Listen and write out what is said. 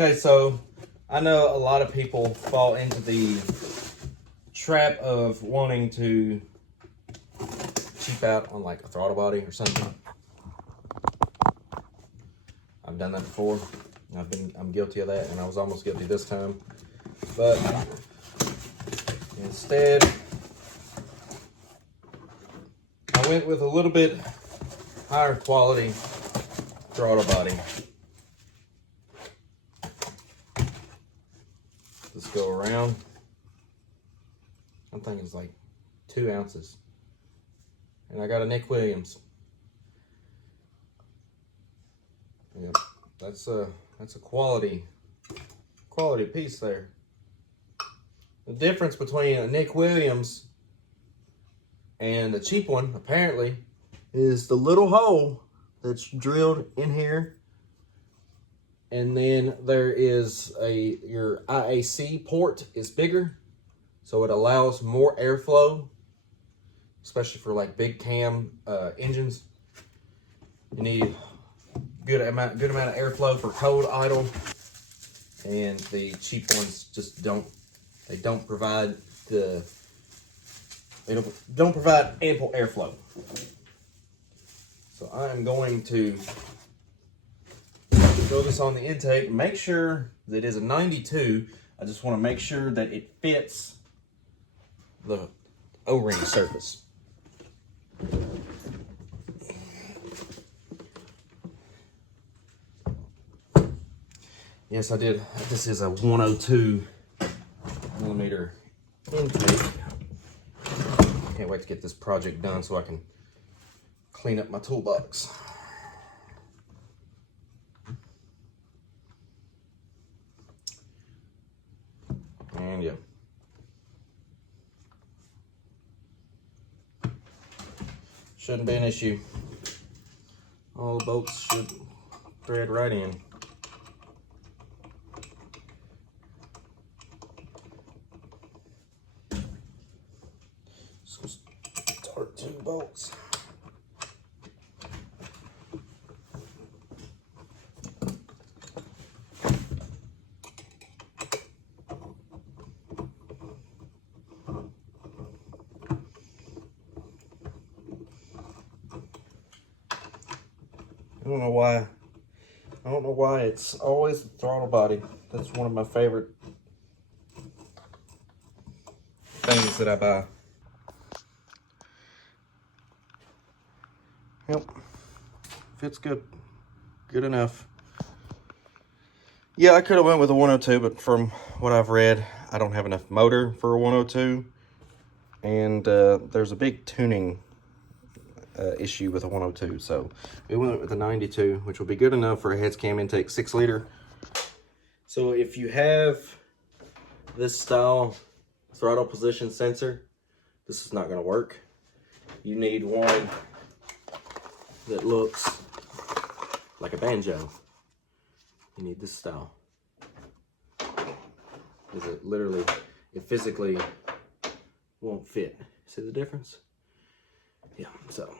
Okay, so I know a lot of people fall into the trap of wanting to cheap out on like a throttle body or something. I've done that before. I'm guilty of that, and I was almost guilty this time. But instead, I went with a little bit higher quality throttle body. Let's go around. I'm thinking it's like 2 ounces. And I got a Nick Williams. Yep, that's a quality piece there. The difference between a Nick Williams and a cheap one, apparently, is the little hole that's drilled in here. And then there is your IAC port is bigger, so it allows more airflow, especially for like big cam engines. You need good amount of airflow for cold idle, and the cheap ones just don't provide ample airflow. So I am going to throw this on the intake. Make sure that it is a 92. I just want to make sure that it fits the O-ring surface. Yes, I did. This is a 102 millimeter intake. Can't wait to get this project done so I can clean up my toolbox. And yeah. Shouldn't be an issue. All the bolts should thread right in. Just start 2 bolts. I don't know why it's always the throttle body. That's one of my favorite things that I buy. Yep, fits good enough. Yeah, I could have went with a 102, but from what I've read, I don't have enough motor for a 102, and there's a big tuning issue with a 102, so we went with a 92, which will be good enough for a heads cam intake 6 liter. So if you have this style throttle position sensor, this is not going to work. You need one that looks like a banjo. You need this style, because it physically won't fit. See the difference? Yeah, so